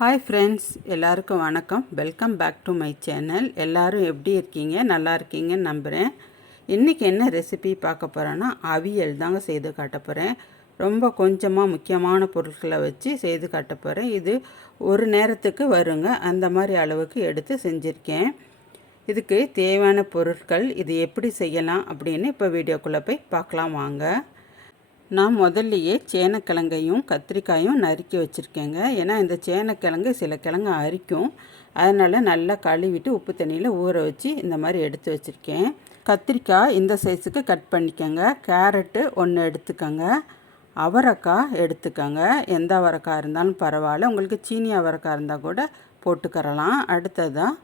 Hi friends, எல்லாருக்கும் வணக்கம். Welcome back to my channel. எல்லோரும் எப்படி இருக்கீங்க? நல்லா இருக்கீங்கன்னு நம்புகிறேன். இன்றைக்கி என்ன ரெசிபி பார்க்க போகிறேன்னா, அவியல் தாங்க செய்து காட்ட போகிறேன். ரொம்ப கொஞ்சமாக முக்கியமான பொருட்களை வச்சு செய்து காட்ட போகிறேன். இது ஒரு நேரத்துக்கு வருங்க, அந்த மாதிரி அளவுக்கு எடுத்து செஞ்சுருக்கேன். இதுக்கு தேவையான பொருட்கள், இது எப்படி செய்யலாம் அப்படின்னு இப்போ வீடியோக்குள்ளே போய் பார்க்கலாம் வாங்க. நான் முதல்லையே சேனக்கிழங்கையும் கத்திரிக்காயும் நறுக்கி வச்சுருக்கேங்க. ஏன்னா இந்த சேனக்கிழங்கு சில கிழங்கு அரிக்கும், அதனால் நல்லா கழுவிட்டு உப்பு தண்ணியில் ஊற வச்சு இந்த மாதிரி எடுத்து வச்சுருக்கேன். கத்திரிக்காய் இந்த சைஸுக்கு கட் பண்ணிக்கோங்க. கேரட்டு ஒன்று எடுத்துக்கோங்க. அவரைக்காய் எடுத்துக்கோங்க. எந்த அவரைக்காய் இருந்தாலும் பரவாயில்ல, உங்களுக்கு சீனி அவரைக்காய் இருந்தால் கூட போட்டுக்கறலாம். அடுத்ததாக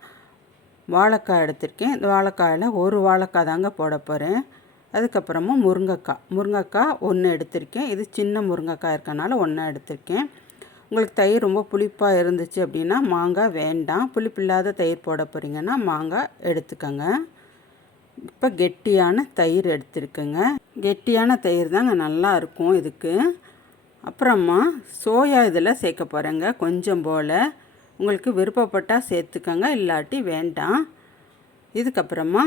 வாழைக்காய் எடுத்திருக்கேன். இந்த வாழைக்காயில் ஒரு வாழைக்காய் தாங்க போட போகிறேன். அதுக்கப்புறமா முருங்கைக்காய் ஒன்று எடுத்திருக்கேன். இது சின்ன முருங்கைக்காய் இருக்கனால ஒன்றா எடுத்திருக்கேன். உங்களுக்கு தயிர் ரொம்ப புளிப்பாக இருந்துச்சு அப்படின்னா மாங்காய் வேண்டாம். புளிப்பில்லாத தயிர் போட போகிறீங்கன்னா மாங்காய் எடுத்துக்கோங்க. இப்போ கெட்டியான தயிர் எடுத்துருக்குங்க. கெட்டியான தயிர் தாங்க நல்லா இருக்கும் இதுக்கு. அப்புறமா சோயா இதில் சேர்க்க போகிறேங்க. கொஞ்சம் போல் உங்களுக்கு விருப்பப்பட்டால் சேர்த்துக்கோங்க, இல்லாட்டி வேண்டாம். இதுக்கப்புறமா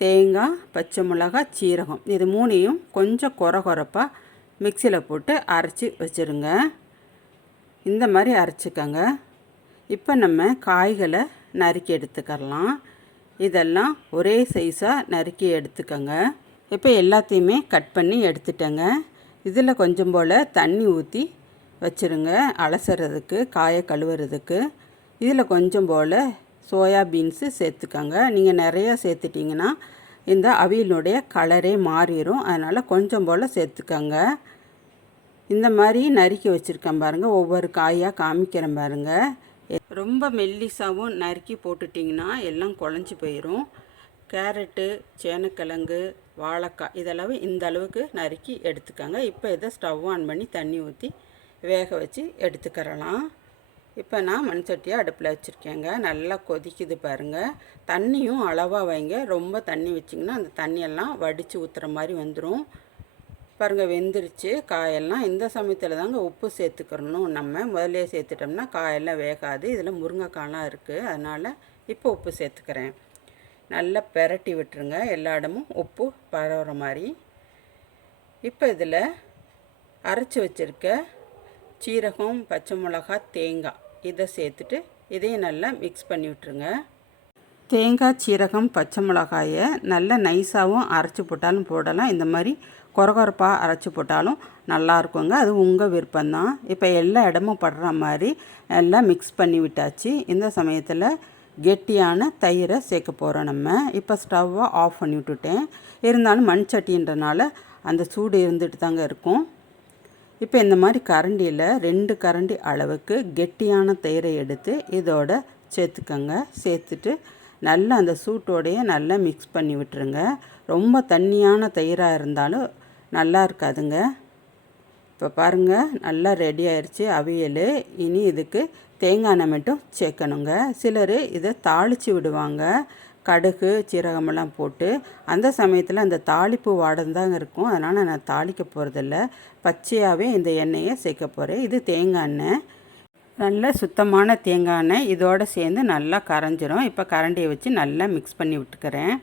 தேங்காய், பச்சை மிளகாய், சீரகம், இது மூணையும் கொஞ்சம் கொரப்பாக மிக்சியில் போட்டு அரைச்சி வச்சுருங்க. இந்த மாதிரி அரைச்சிக்கோங்க. இப்போ நம்ம காய்களை நறுக்கி எடுத்துக்கலாம். இதெல்லாம் ஒரே சைஸாக நறுக்கி எடுத்துக்கோங்க. இப்போ எல்லாத்தையுமே கட் பண்ணி எடுத்துட்டேங்க. இதில் கொஞ்சம் போல் தண்ணி ஊற்றி வச்சுருங்க அலசுறதுக்கு, காயை கழுவுறதுக்கு. இதில் கொஞ்சம் போல் சோயா பீன்ஸு சேர்த்துக்கோங்க. நீங்கள் நிறையா சேர்த்துட்டிங்கன்னா இந்த அவியலுடைய கலரே மாறிடும், அதனால் கொஞ்சம் போல் சேர்த்துக்கோங்க. இந்த மாதிரி நறுக்கி வச்சுருக்கேன் பாருங்கள். ஒவ்வொரு காயாக காமிக்கிறேன் பாருங்கள். ரொம்ப மெல்லிசாவும் நறுக்கி போட்டுட்டிங்கன்னா எல்லாம் குழஞ்சி போயிடும். கேரட்டு, சேனக்கிழங்கு, வாழைக்காய் இதெல்லாம் இந்த அளவுக்கு நறுக்கி எடுத்துக்கோங்க. இப்போ இதை ஸ்டவ் ஆன் பண்ணி தண்ணி ஊற்றி வேக வச்சு எடுத்துக்கிறலாம். இப்போ நான் மண் சட்டியாக அடுப்பில் வச்சுருக்கேங்க. நல்லா கொதிக்குது பாருங்கள். தண்ணியும் அளவாக வைங்க. ரொம்ப தண்ணி வச்சிங்கன்னா அந்த தண்ணியெல்லாம் வடித்து ஊற்றுற மாதிரி வந்துடும் பாருங்கள். வெந்துருச்சு காயெல்லாம். இந்த சமயத்தில் தாங்க உப்பு சேர்த்துக்கிறணும். நம்ம முதல்ல சேர்த்துட்டோம்னா காயெல்லாம் வேகாது. இதில் முருங்கைக்காயெலாம் இருக்குது, அதனால் இப்போ உப்பு சேர்த்துக்கிறேன். நல்லா பெரட்டி விட்டுருங்க, எல்லா இடமும் உப்பு பரவுற மாதிரி. இப்போ இதில் அரைச்சி வச்சுருக்க சீரகம், பச்சை மிளகாய், தேங்காய் இதை சேர்த்துட்டு இதையும் நல்லா மிக்ஸ் பண்ணி விட்டுருங்க. தேங்காய், சீரகம், பச்சை மிளகாயை நல்லா நைஸாகவும் அரைச்சி போட்டாலும் போடலாம், இந்த மாதிரி கொரப்பாக அரைச்சி போட்டாலும் நல்லாயிருக்குங்க. அது உங்கள் விருப்பம்தான். இப்போ எல்லா இடமும் படுற மாதிரி எல்லாம் மிக்ஸ் பண்ணி விட்டாச்சு. இந்த சமயத்தில் கெட்டியான தயிரை சேர்க்க போகிறோம் நம்ம. இப்போ ஸ்டவ்வை ஆஃப் பண்ணி விட்டுட்டேன். இருந்தாலும் மண் சட்டின்றனால அந்த சூடு இருந்துட்டு தாங்க இருக்கும். இப்போ இந்த மாதிரி கரண்டியில் 2 கரண்டி அளவுக்கு கெட்டியான தயிரை எடுத்து இதோட சேர்த்துக்கோங்க. சேர்த்துட்டு நல்லா அந்த சூட்டோடையே நல்லா மிக்ஸ் பண்ணி விட்டுருங்க. ரொம்ப தண்ணியான தயிராக இருந்தாலும் நல்லா இருக்காதுங்க. இப்போ பாருங்கள், நல்லா ரெடி ஆயிடுச்சு அவியல். இனி இதுக்கு தேங்காய் எண்ணெய் மட்டும் சேர்க்கணுங்க. சிலர் இதை தாளித்து விடுவாங்க, கடுகு சீரகமெல்லாம் போட்டு. அந்த சமயத்தில் அந்த தாளிப்பு வாடந்தாங்க இருக்கும், அதனால் நான் தாளிக்க போகிறதில்ல. பச்சையாகவே இந்த எண்ணெயை சேர்க்க போகிறேன். இது தேங்காய் எண்ணெய், நல்ல சுத்தமான தேங்காய் எண்ணெய். இதோடு சேர்ந்து நல்லா கரைஞ்சிரும். இப்போ கரண்டியை வச்சு நல்லா மிக்ஸ் பண்ணி விட்டுக்கிறேன்.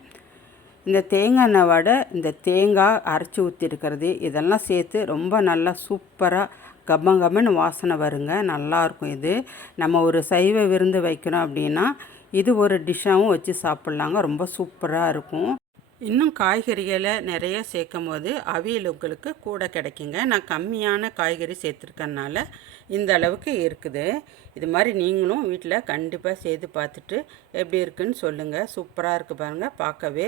இந்த தேங்காய் எண்ணெய் வடை, இந்த தேங்காய் அரைச்சி ஊற்றிருக்கிறது இதெல்லாம் சேர்த்து ரொம்ப நல்லா சூப்பராக கம்மன்னு வாசனை வருங்க. நல்லாயிருக்கும் இது. நம்ம ஒரு சைவ விருந்து வைக்கிறோம் அப்படின்னா இது ஒரு டிஷ்ஷாகவும் வச்சு சாப்பிட்லாங்க. ரொம்ப சூப்பராக இருக்கும். இன்னும் காய்கறிகளை நிறைய சேர்க்கும் போது அவியல் உங்களுக்கு கூட கிடைக்குங்க. நான் கம்மியான காய்கறி சேர்த்துருக்கனால இந்த அளவுக்கு இருக்குது. இது மாதிரி நீங்களும் வீட்டில் கண்டிப்பாக செய்து பார்த்துட்டு எப்படி இருக்குன்னு சொல்லுங்கள். சூப்பராக இருக்குது பாருங்கள் பார்க்கவே.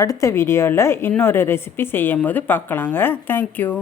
அடுத்த வீடியோவில் இன்னொரு ரெசிபி செய்யும் போது பார்க்கலாங்க. தேங்க்யூ.